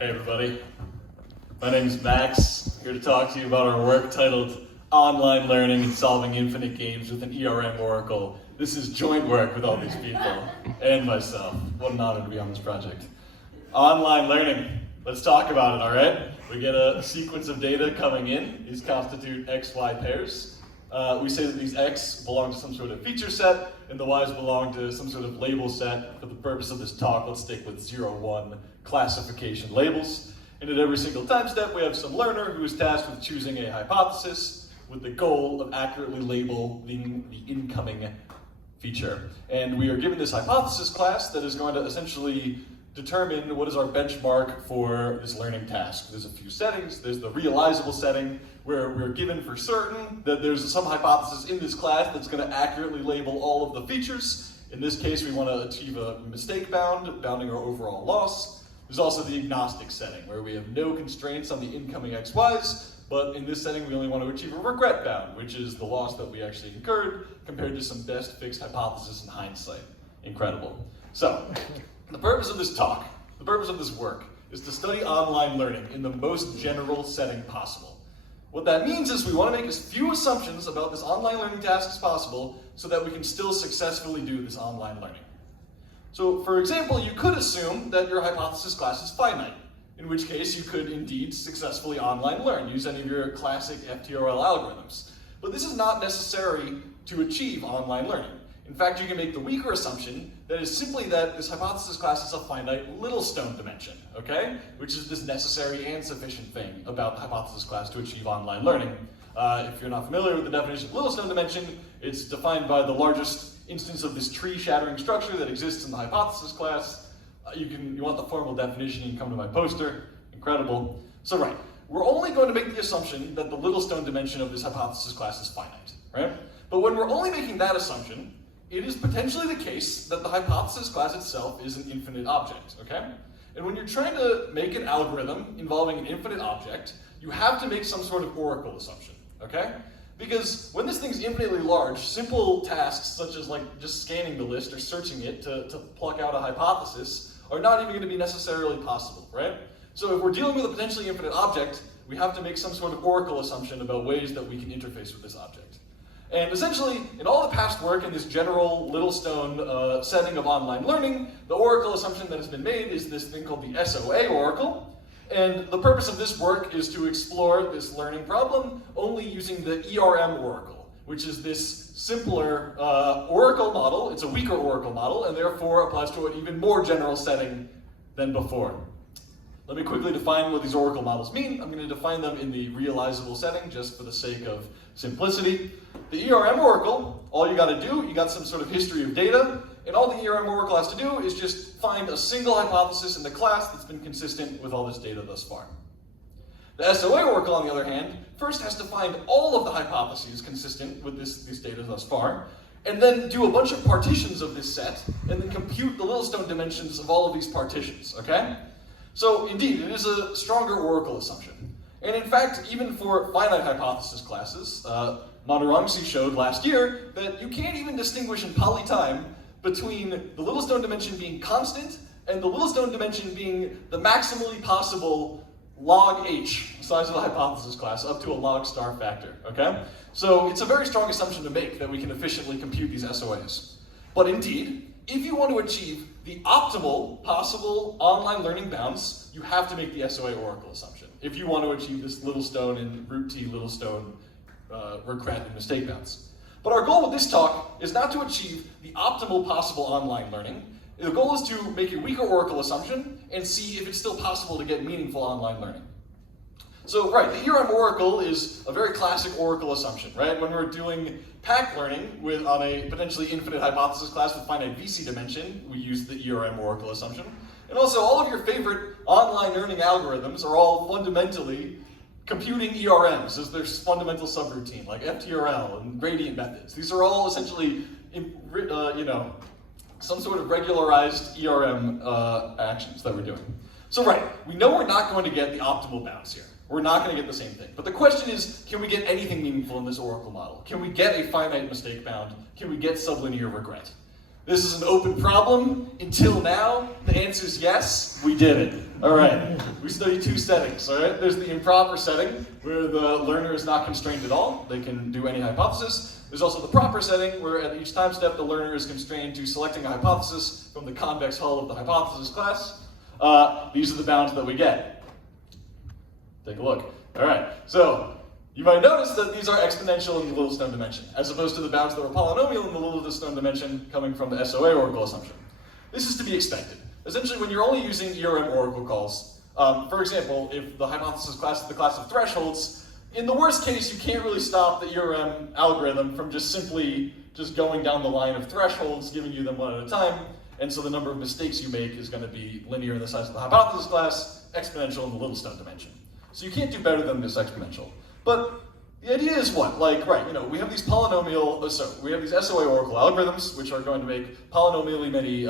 Hey everybody, my name is Max, here to talk to you about our work titled Online Learning and Solving Infinite Games with an ERM Oracle. This is joint work with all these people and myself. What an honor to be on this project. Online learning, let's talk about it, all right? We get a sequence of data coming in. These constitute XY pairs. We say that these X belong to some sort of feature set, and the Y's belong to some sort of label set. For the purpose of this talk, let's stick with 0, 1 classification labels. And at every single time step, we have some learner who is tasked with choosing a hypothesis with the goal of accurately labeling the incoming feature. And we are given this hypothesis class that is going to essentially determine what is our benchmark for this learning task. There's a few settings. There's the realizable setting, where we're given for certain that there's some hypothesis in this class that's going to accurately label all of the features. In this case, we want to achieve a mistake bounding our overall loss. There's also the agnostic setting, where we have no constraints on the incoming XYs, but in this setting, we only want to achieve a regret bound, which is the loss that we actually incurred compared to some best fixed hypothesis in hindsight. Incredible. So, the purpose of this talk, the purpose of this work, is to study online learning in the most general setting possible. What that means is we want to make as few assumptions about this online learning task as possible so that we can still successfully do this online learning. So, for example, you could assume that your hypothesis class is finite, in which case you could indeed successfully online learn, use any of your classic FTRL algorithms. But this is not necessary to achieve online learning. In fact, you can make the weaker assumption that is simply that this hypothesis class is a finite Littlestone dimension, okay? Which is this necessary and sufficient thing about the hypothesis class to achieve online learning. If you're not familiar with the definition of Littlestone dimension, it's defined by the largest instance of this tree-shattering structure that exists in the hypothesis class. You want the formal definition, you can come to my poster. Incredible. So right, we're only going to make the assumption that the Littlestone dimension of this hypothesis class is finite, right? But when we're only making that assumption, it is potentially the case that the hypothesis class itself is an infinite object, okay? And when you're trying to make an algorithm involving an infinite object, you have to make some sort of oracle assumption, okay? Because when this thing's infinitely large, simple tasks such as like just scanning the list or searching it to pluck out a hypothesis are not even going to be necessarily possible, right? So if we're dealing with a potentially infinite object, we have to make some sort of oracle assumption about ways that we can interface with this object. And essentially, in all the past work in this general Littlestone setting of online learning, the oracle assumption that has been made is this thing called the SOA oracle. And the purpose of this work is to explore this learning problem only using the ERM oracle, which is this simpler oracle model. It's a weaker oracle model, and therefore applies to an even more general setting than before. Let me quickly define what these oracle models mean. I'm going to define them in the realizable setting just for the sake of simplicity. The ERM oracle, all you got to do, you got some sort of history of data, and all the ERM oracle has to do is just find a single hypothesis in the class that's been consistent with all this data thus far. The SOA oracle, on the other hand, first has to find all of the hypotheses consistent with this data thus far, and then do a bunch of partitions of this set, and then compute the Littlestone dimensions of all of these partitions, okay? So indeed, it is a stronger oracle assumption. And in fact, even for finite hypothesis classes, Monarangsi showed last year that you can't even distinguish in polytime between the Littlestone dimension being constant and the Littlestone dimension being the maximally possible log h size of the hypothesis class up to a log star factor, okay? So it's a very strong assumption to make that we can efficiently compute these SOAs. But indeed, if you want to achieve the optimal possible online learning bounds, you have to make the SOA oracle assumption if you want to achieve this Littlestone and root T Littlestone regret and mistake bounds. But our goal with this talk is not to achieve the optimal possible online learning. The goal is to make a weaker oracle assumption and see if it's still possible to get meaningful online learning. So, right, the ERM oracle is a very classic oracle assumption, right? When we're doing pack learning on a potentially infinite hypothesis class with finite VC dimension, we use the ERM oracle assumption. And also, all of your favorite online learning algorithms are all fundamentally computing ERMs as their fundamental subroutine, like FTRL and gradient methods. These are all essentially, some sort of regularized ERM actions that we're doing. So right, we know we're not going to get the optimal bounds here. We're not going to get the same thing. But the question is, can we get anything meaningful in this oracle model? Can we get a finite mistake bound? Can we get sublinear regret? This is an open problem. Until now, the answer is yes, we did it. All right, we studied two settings, all right? There's the improper setting, where the learner is not constrained at all. They can do any hypothesis. There's also the proper setting, where at each time step, the learner is constrained to selecting a hypothesis from the convex hull of the hypothesis class. These are the bounds that we get. Take a look. All right, so you might notice that these are exponential in the Littlestone dimension, as opposed to the bounds that were polynomial in the Littlestone dimension coming from the SOA oracle assumption. This is to be expected. Essentially, when you're only using ERM oracle calls, for example, if the hypothesis class is the class of thresholds, in the worst case, you can't really stop the ERM algorithm from just simply going down the line of thresholds, giving you them one at a time, and so the number of mistakes you make is going to be linear in the size of the hypothesis class, exponential in the Littlestone dimension. So you can't do better than this exponential. But the idea is what? Like, right, we have these we have these SOA oracle algorithms, which are going to make polynomially many,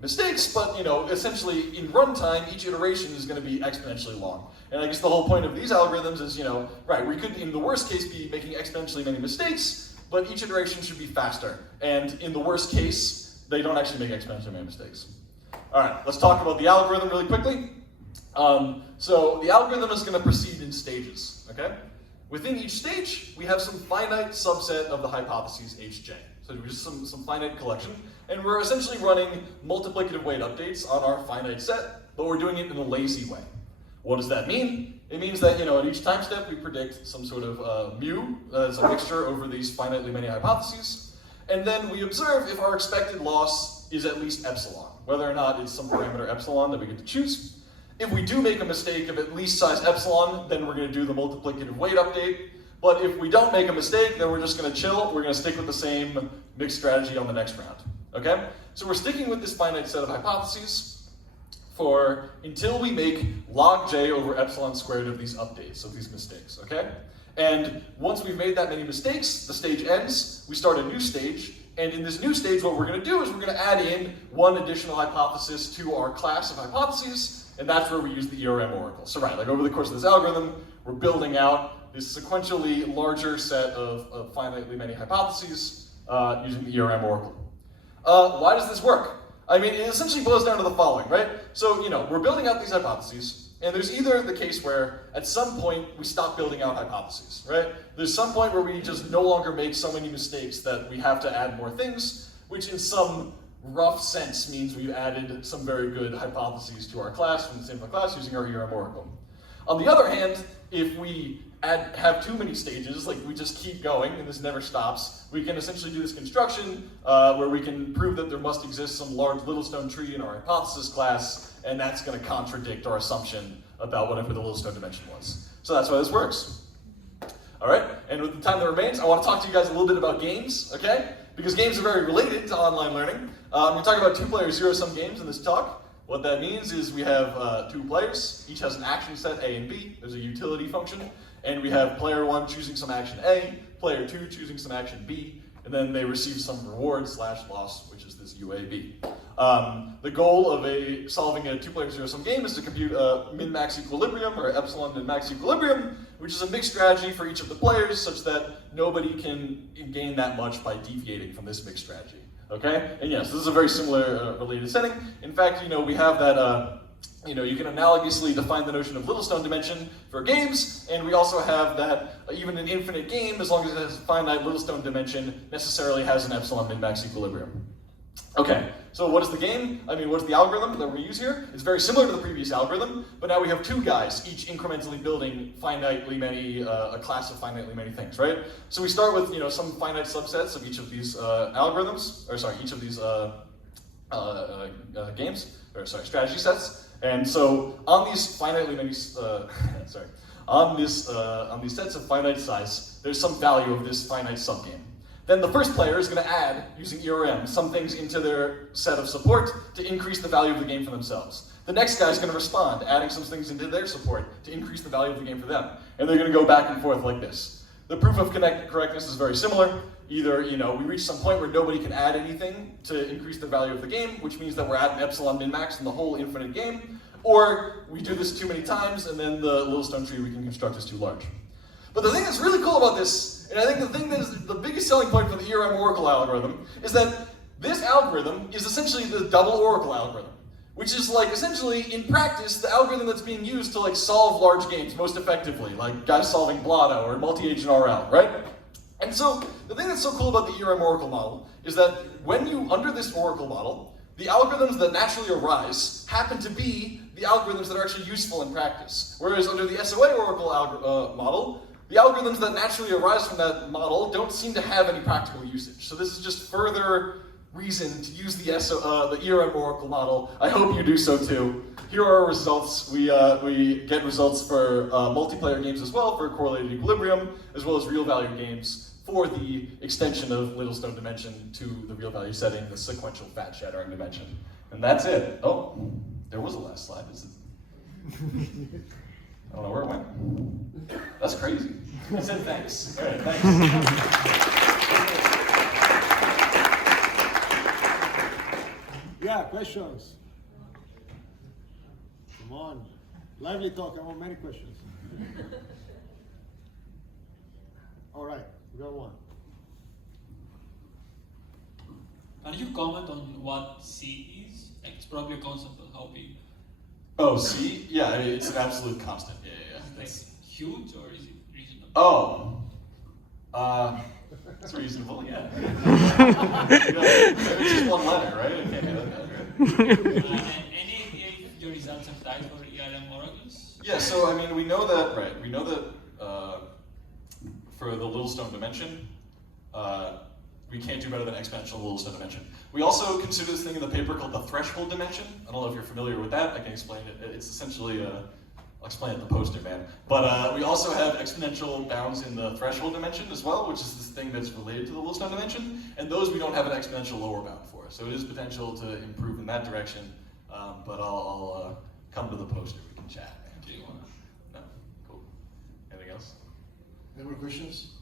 mistakes, but, essentially in runtime, each iteration is going to be exponentially long. And I guess the whole point of these algorithms is, right, we could, in the worst case, be making exponentially many mistakes, but each iteration should be faster. And in the worst case, they don't actually make exponentially many mistakes. All right, let's talk about the algorithm really quickly. So the algorithm is going to proceed in stages, okay? Within each stage, we have some finite subset of the hypotheses Hj. So just some finite collection. And we're essentially running multiplicative weight updates on our finite set, but we're doing it in a lazy way. What does that mean? It means that, at each time step, we predict some sort of mu, as a mixture over these finitely many hypotheses. And then we observe if our expected loss is at least epsilon, whether or not it's some parameter epsilon that we get to choose. If we do make a mistake of at least size epsilon, then we're going to do the multiplicative weight update. But if we don't make a mistake, then we're just going to chill. We're going to stick with the same mixed strategy on the next round. Okay? So we're sticking with this finite set of hypotheses until we make log j over epsilon squared of these updates, of these mistakes. Okay? And once we've made that many mistakes, the stage ends, we start a new stage. And in this new stage, what we're going to do is we're going to add in one additional hypothesis to our class of hypotheses. And that's where we use the ERM oracle. So right, like over the course of this algorithm, we're building out this sequentially larger set of finitely many hypotheses using the ERM oracle. Why does this work? I mean, it essentially boils down to the following, right? So, we're building out these hypotheses, and there's either the case where at some point we stop building out hypotheses, right? There's some point where we just no longer make so many mistakes that we have to add more things, which in some rough sense means we've added some very good hypotheses to our class from the same class using our ERM oracle. On the other hand, if we have too many stages, like we just keep going and this never stops, we can essentially do this construction where we can prove that there must exist some large Littlestone tree in our hypothesis class, and that's going to contradict our assumption about whatever the Littlestone dimension was. So that's why this works. All right, and with the time that remains, I want to talk to you guys a little bit about games, okay? Because games are very related to online learning. We're talking about two-player zero-sum games in this talk. What that means is we have two players. Each has an action set A and B. There's a utility function. And we have player 1 choosing some action A, player 2 choosing some action B, and then they receive some reward / loss, which is this UAB. The goal of solving a two-player zero-sum game is to compute a min-max equilibrium, or epsilon min-max equilibrium, which is a mixed strategy for each of the players, such that nobody can gain that much by deviating from this mixed strategy. Okay? And yes, this is a very similar related setting. In fact, we have that, you can analogously define the notion of Littlestone dimension for games, and we also have that even an infinite game, as long as it has a finite Littlestone dimension, necessarily has an epsilon min-max equilibrium. Okay, so what is the game? What is the algorithm that we use here? It's very similar to the previous algorithm, but now we have two guys, each incrementally building finitely many, a class of finitely many things, right? So we start with, some finite subsets of each of these each of these strategy sets. And so on these finitely many, on these sets of finite size, there's some value of this finite subgame. Then the first player is going to add, using ERM, some things into their set of support to increase the value of the game for themselves. The next guy is going to respond, adding some things into their support to increase the value of the game for them. And they're going to go back and forth like this. The proof of correctness is very similar. Either, we reach some point where nobody can add anything to increase the value of the game, which means that we're at an epsilon min-max in the whole infinite game, or we do this too many times and then the Littlestone tree we can construct is too large. But the thing that's really cool about this, and I think the thing that is the biggest selling point for the ERM oracle algorithm, is that This algorithm is essentially the double oracle algorithm, which is like essentially in practice the algorithm that's being used to like solve large games most effectively, like guys solving Blotto or multi-agent RL, right? And so the thing that's so cool about the ERM oracle model is that when you, under this oracle model, the algorithms that naturally arise happen to be the algorithms that are actually useful in practice. Whereas under the SOA oracle model, the algorithms that naturally arise from that model don't seem to have any practical usage. So this is just further reason to use the ERM oracle model. I hope you do so too. Here are our results. We get results for multiplayer games as well, for correlated equilibrium, as well as real value games for the extension of Littlestone dimension to the real value setting, the sequential fat shattering dimension. And that's it. Oh, there was a last slide. I don't know where it went. That's crazy. I said thanks. All right, thanks. Yeah, questions? Come on. Lively talk, I want many questions. All right, we got one. Can you comment on what C is? Like, it's probably a concept of how big. Oh, C? Yeah, it's an absolute constant. Yeah. Like, huge, or is it reasonable? Oh. It's reasonable, yeah. It's just one letter, right? I can't get that, right? Any idea if your results are tied for ERM oracles? Yeah, so I mean, we know that, right? We know that for the Littlestone dimension, we can't do better than exponential Littlestone dimension. We also consider this thing in the paper called the threshold dimension. I don't know if you're familiar with that. I can explain it. It's essentially I'll explain it in the poster, man. But we also have exponential bounds in the threshold dimension as well, which is this thing that's related to the Littlestone dimension. And those we don't have an exponential lower bound for. So it is potential to improve in that direction. But I'll come to the poster. We can chat. Do you want to? No? Cool. Anything else? Any more questions?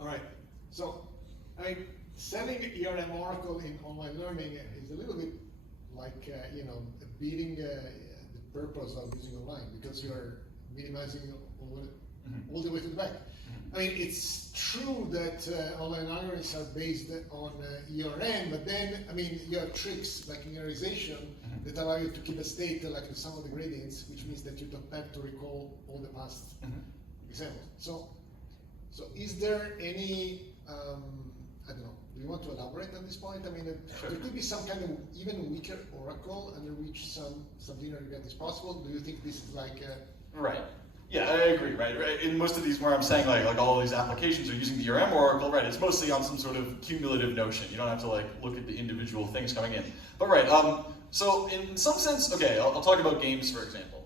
All right. So, I mean, selling ERM Oracle in online learning is a little bit like, beating the purpose of using online, because you're minimizing all the way to the back. I mean, it's true that online algorithms are based on ERM, but then, I mean, you have tricks like linearization that allow you to keep a state like the sum of the gradients, which means that you don't have to recall all the past examples. So is there any, I don't know, do you want to elaborate on this point? I mean, there could be some kind of even weaker oracle under which some linear event is possible. Do you think this is like Right. Yeah, I agree, right? In most of these where I'm saying like all of these applications are using the ERM oracle, right, it's mostly on some sort of cumulative notion. You don't have to like look at the individual things coming in. But right, so in some sense, okay, I'll talk about games, for example.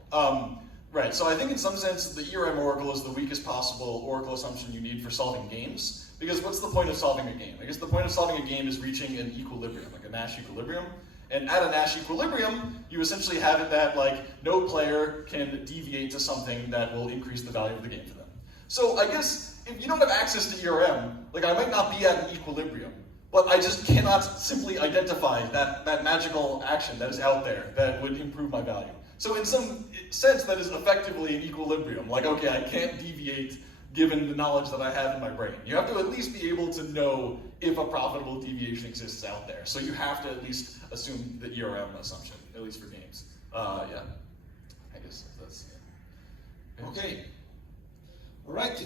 Right, so I think in some sense the ERM oracle is the weakest possible oracle assumption you need for solving games, because what's the point of solving a game? I guess the point of solving a game is reaching an equilibrium, like a Nash equilibrium. And at a Nash equilibrium, you essentially have it that like no player can deviate to something that will increase the value of the game for them. So I guess if you don't have access to ERM, like I might not be at an equilibrium, but I just cannot simply identify that magical action that is out there that would improve my value. So in some sense, that is effectively an equilibrium. Like, okay, I can't deviate given the knowledge that I have in my brain. You have to at least be able to know if a profitable deviation exists out there. So you have to at least assume the ERM assumption, at least for games. Yeah, I guess that's, yeah. Okay. All right,